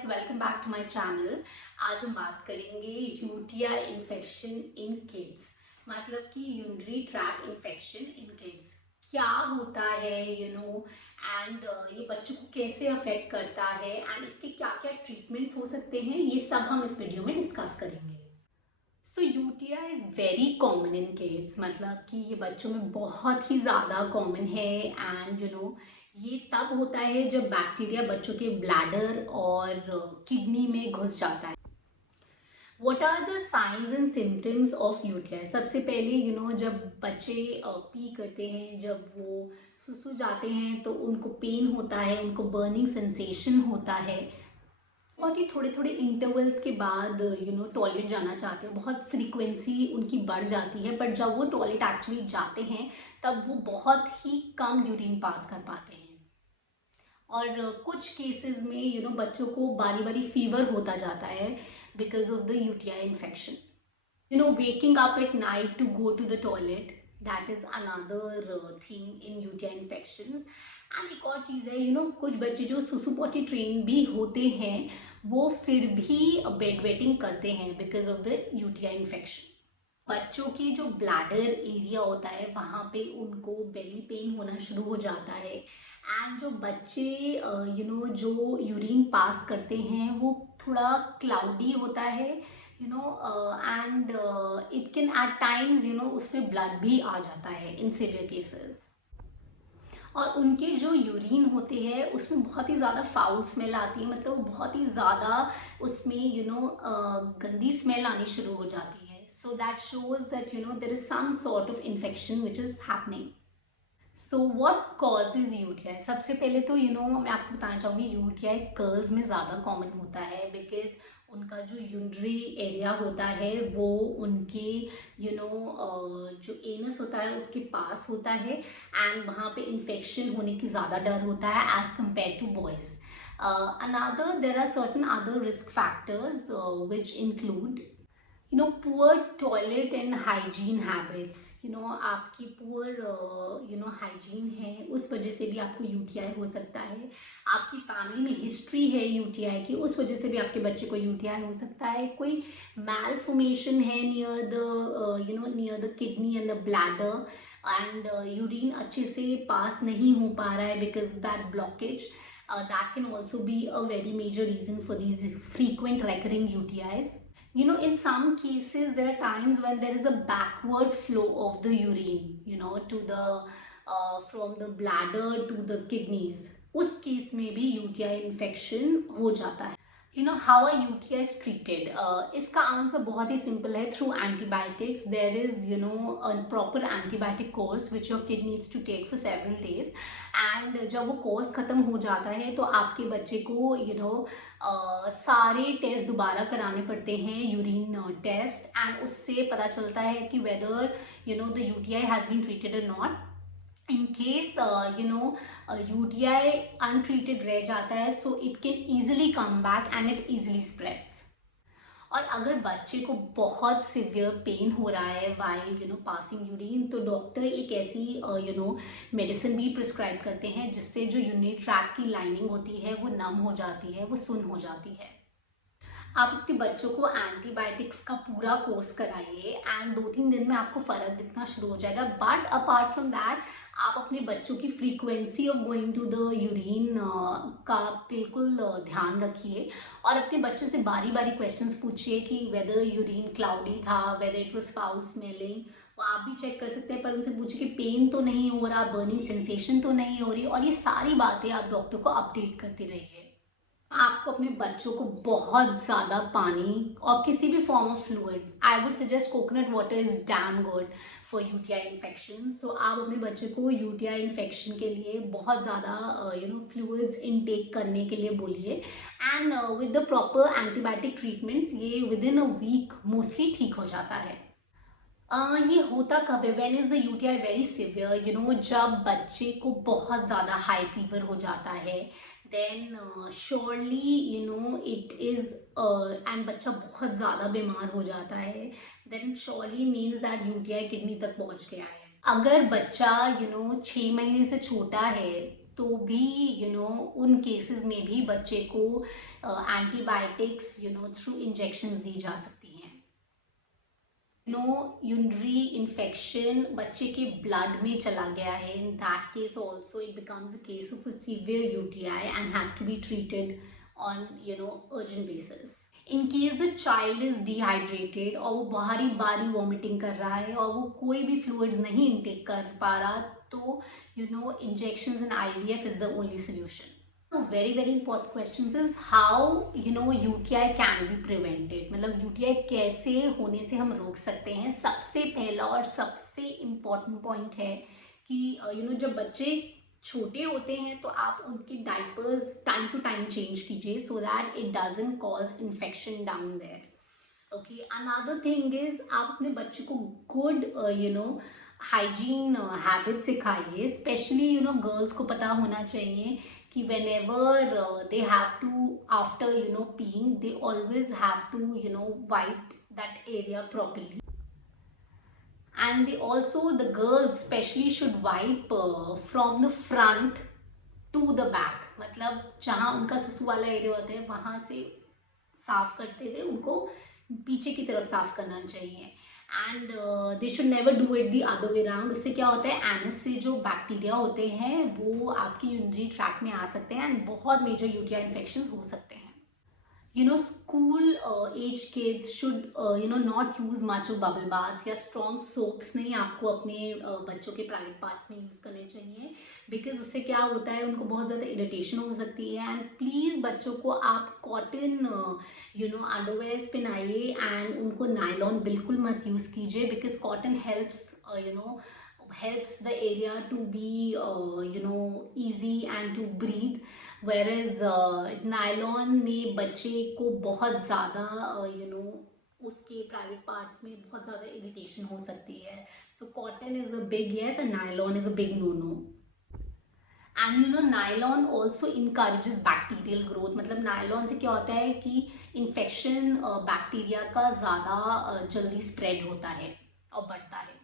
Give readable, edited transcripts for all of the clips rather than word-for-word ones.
Guys, welcome back to my channel. आज हम बात करेंगे यूटीआई इन्फेक्शन इन किड्स, मतलब कि urinary tract infection in kids क्या होता है एंड ये बच्चों को कैसे अफेक्ट करता है एंड इसके क्या क्या ट्रीटमेंट्स हो सकते हैं, ये सब हम इस वीडियो में डिस्कस करेंगे। So UTI is very common in kids, मतलब कि ये बच्चों में बहुत ही ज़्यादा कॉमन है एंड ये तब होता है जब बैक्टीरिया बच्चों के ब्लैडर और किडनी में घुस जाता है। What are the signs and symptoms of UTI? सबसे पहले जब बच्चे पी करते हैं, जब वो सुसु जाते हैं तो उनको पेन होता है, उनको बर्निंग सेंसेशन होता है। बहुत ही थोड़े थोड़े इंटरवल्स के बाद टॉयलेट जाना चाहते हैं, बहुत फ्रीक्वेंसी उनकी बढ़ जाती है, बट जब वो टॉयलेट एक्चुअली जाते हैं तब वो बहुत ही कम यूरिन पास कर पाते हैं। और कुछ केसेस में बच्चों को बारी बारी फीवर होता जाता है because of the UTI infection. Waking up at night to go to the toilet, that is another thing in UTI infections. And एक और चीज़ है, कुछ बच्चे जो सुसु पॉटी ट्रेन भी होते हैं वो फिर भी बेड वेटिंग करते हैं because of the UTI infection. बच्चों की जो ब्लैडर एरिया होता है वहाँ पे उनको बेली पेन होना शुरू हो जाता है एंड जो बच्चे जो यूरिन पास करते हैं वो थोड़ा क्लाउडी होता है and it can at times उसमें ब्लड भी आ जाता है इन सीवियर केसेस। और उनके जो यूरिन होते हैं उसमें बहुत ही ज़्यादा फाउल स्मेल आती है, मतलब बहुत ही ज़्यादा उसमें गंदी स्मेल आनी शुरू हो जाती है। So that shows that there is some sort of infection which is happening. So what causes UTI? सबसे पहले तो मैं आपको बताना चाहूँगी UTI गर्ल्स में ज़्यादा कॉमन होता है बिकॉज उनका जो यूरिनरी एरिया होता है वो उनके जो एनस होता है उसके पास होता है एंड वहाँ पे इन्फेक्शन होने की ज़्यादा डर होता है as compare to boys. There are certain other risk factors which include poor toilet and hygiene habits. आपकी poor hygiene है, उस वजह से भी आपको UTI हो सकता है। आपकी फैमिली में हिस्ट्री है UTI की, उस वजह से भी आपके बच्चे को UTI हो सकता है। कोई malformation है near the kidney and the bladder and urine अच्छे से पास नहीं हो पा रहा है because that blockage, that can also be a very major reason for these frequent recurring UTIs. In some cases there are times when there is a backward flow of the urine to the from the bladder to the kidneys. उस case में भी UTI infection हो जाता है। How are UTIs treated? इसका answer बहुत ही simple है, through antibiotics. There is a proper antibiotic course which your kid needs to take for several days and जब वो कोर्स ख़त्म हो जाता है तो आपके बच्चे को सारे टेस्ट दोबारा कराने पड़ते हैं, यूरिन टेस्ट, एंड उससे पता चलता है कि whether the UTI has been treated or not. In case UTI untreated रह जाता है so it can easily come back and it easily spreads. और अगर बच्चे को बहुत सिवियर पेन हो रहा है वाइल पासिंग यूरिन, तो डॉक्टर एक ऐसी मेडिसिन भी प्रिस्क्राइब करते हैं जिससे जो यूरिनरी ट्रैक्ट की लाइनिंग होती है वो नम हो जाती है, वो सुन्न हो जाती है। आप अपने बच्चों को एंटीबायोटिक्स का पूरा कोर्स कराइए एंड 2-3 दिन में आपको फ़र्क दिखना शुरू हो जाएगा। बट अपार्ट फ्रॉम दैट आप अपने बच्चों की frequency of going to the urine का बिल्कुल ध्यान रखिए और अपने बच्चों से बारी बारी क्वेश्चंस पूछिए कि वेदर यूरिन क्लाउडी था, whether it was foul smelling. वो आप भी चेक कर सकते हैं, पर उनसे पूछिए कि पेन तो नहीं हो रहा, बर्निंग सेंसेशन तो नहीं हो रही, और ये सारी बातें आप डॉक्टर को अपडेट करते रहिए। आपको अपने बच्चों को बहुत ज़्यादा पानी और किसी भी form of fluid, I would suggest coconut water is damn good for UTI infection. So आप अपने बच्चे को यूटीआई इन्फेक्शन के लिए बहुत ज़्यादा फ्लूइड्स इनटेक करने के लिए बोलिए and with the proper antibiotic treatment ये within a week mostly ठीक हो जाता है। ये होता कब है? When is the UTI very severe? जब बच्चे को बहुत ज़्यादा हाई फीवर हो जाता है, then surely it is and बच्चा बहुत ज़्यादा बीमार हो जाता है, then surely means that UTI kidney तक पहुंच गया है। अगर बच्चा 6 महीने से छोटा है तो भी उन केसेस में भी बच्चे को एंटीबायोटिक्स थ्रू इंजेक्शंस दी जा सकती हैं। यूरिनरी इन्फेक्शन बच्चे के ब्लड में चला गया है, in that case also it becomes a case of a severe UTI and has to be treated on urgent basis. In case the child is dehydrated और वो बारी बारी वॉमिटिंग कर रहा है और वो कोई भी फ्लूइड्स नहीं इनटेक कर पा रहा, तो injections in IVF is the only solution. Very very important question is how UTI can be prevented, मतलब UTI कैसे होने से हम रोक सकते हैं. सबसे पहला और सबसे इम्पॉर्टेंट पॉइंट है कि जब बच्चे छोटे होते हैं तो आप उनके diapers time to time change कीजिए so that it doesn't cause infection down there. Okay, another thing is आप अपने बच्चे को गुड हाइजीन हैबिट सिखाइए. स्पेशली गर्ल्स को पता होना चाहिए कि whenever they have to after peeing they always have to wipe that area properly, and they also the girls especially should wipe from the front to the back, मतलब जहाँ उनका सुसु वाला एरिया होता है वहाँ से साफ करते हुए उनको पीछे की तरफ साफ करना चाहिए. And they should never do it the other way round. उससे क्या होता है, एनस से जो बैक्टीरिया होते हैं वो आपकी यूरिनरी ट्रैक्ट में आ सकते हैं एंड बहुत मेजर यूटीआई इन्फेक्शंस हो सकते हैं. School age kids should not use much of bubble baths या strong soaps नहीं आपको अपने बच्चों के प्राइवेट पार्ट्स में यूज़ करने चाहिए, बिकॉज उससे क्या होता है उनको बहुत ज़्यादा इरिटेशन हो सकती है. एंड प्लीज़ बच्चों को आप कॉटन अंडरवेयर्स पहनाइए एंड उनको नायलॉन बिल्कुल मत यूज़ कीजिए, because cotton helps the area to be easy and to breathe, whereas nylon में बच्चे को बहुत ज़्यादा उसके प्राइवेट पार्ट में बहुत ज़्यादा इरिटेशन हो सकती है. So cotton is a big yes and nylon is a big no. And nylon also encourages bacterial growth, मतलब नायलॉन से क्या होता है कि इन्फेक्शन बैक्टीरिया का ज़्यादा जल्दी स्प्रेड होता है और बढ़ता है.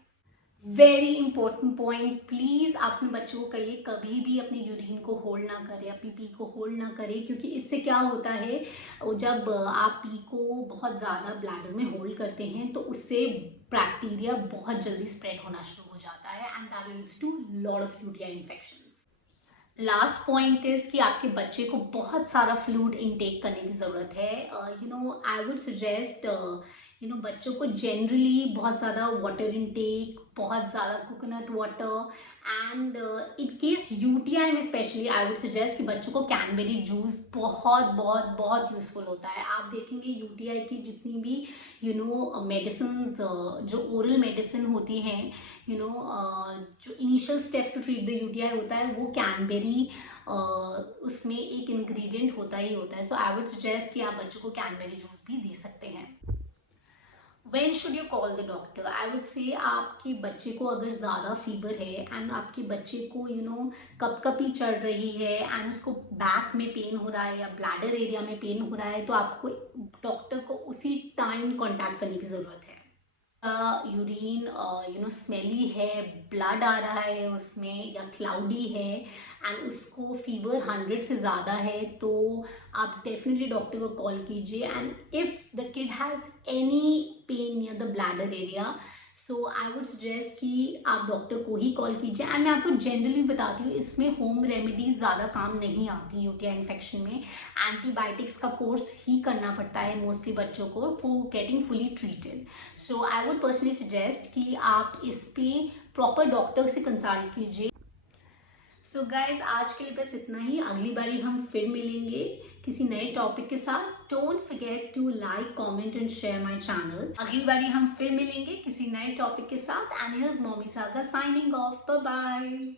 वेरी इंपॉर्टेंट पॉइंट, प्लीज़ अपने बच्चों को कहिए कभी भी अपने यूरिन को होल्ड ना करें, अपनी पी को होल्ड ना करें, क्योंकि इससे क्या होता है जब आप पी को बहुत ज़्यादा ब्लैडर में होल्ड करते हैं तो उससे बैक्टीरिया बहुत जल्दी स्प्रेड होना शुरू हो जाता है and that leads to lot of UTI infections. Last point is कि आपके बच्चे को बहुत सारा फ्लूइड इनटेक करने की ज़रूरत है. आई वुड सजेस्ट बच्चों को जनरली बहुत ज़्यादा वाटर इनटेक, बहुत ज़्यादा coconut water, and in case UTI में स्पेशली आई वुड सजेस्ट कि बच्चों को कैनबेरी जूस बहुत बहुत बहुत यूज़फुल होता है. आप देखेंगे यूटीआई की जितनी भी मेडिसिन जो ओरल मेडिसिन होती हैं, जो initial step to treat the UTI होता है वो कैनबेरी उसमें एक इंग्रेडिएंट होता ही होता है. सो आई वुड सजेस्ट कि आप बच्चों को कैनबेरी जूस भी दे सकते हैं. When should you call the doctor? I would say आपके बच्चे को अगर ज़्यादा फीवर है एंड आपके बच्चे को कपकपी चढ़ रही है एंड उसको बैक में पेन हो रहा है या ब्लैडर एरिया में पेन हो रहा है, तो आपको डॉक्टर को उसी टाइम कांटेक्ट करने की ज़रूरत है. यूरिन स्मेली है, ब्लड आ रहा है उसमें या क्लाउडी है एंड उसको फीवर 100 से ज़्यादा है, तो आप डेफिनेटली डॉक्टर को कॉल कीजिए. And if the kid has any pain near the bladder area, so I would suggest कि आप डॉक्टर को ही कॉल कीजिए. एंड मैं आपको जनरली बताती हूँ इसमें होम रेमेडीज ज़्यादा काम नहीं आती यूटीआई इन्फेक्शन में. एंटीबायोटिक्स का कोर्स ही करना पड़ता है मोस्टली बच्चों को for getting fully treated. So I would personally suggest कि आप इस पर प्रॉपर डॉक्टर से कंसल्ट कीजिए. सो गाइज आज के लिए बस इतना ही. अगली बारी हम फिर मिलेंगे किसी नए टॉपिक के साथ. Don't forget to like, comment and share my channel. अगली बारी हम फिर मिलेंगे किसी नए टॉपिक के साथ. And here is Mommy Saga signing off. Bye bye.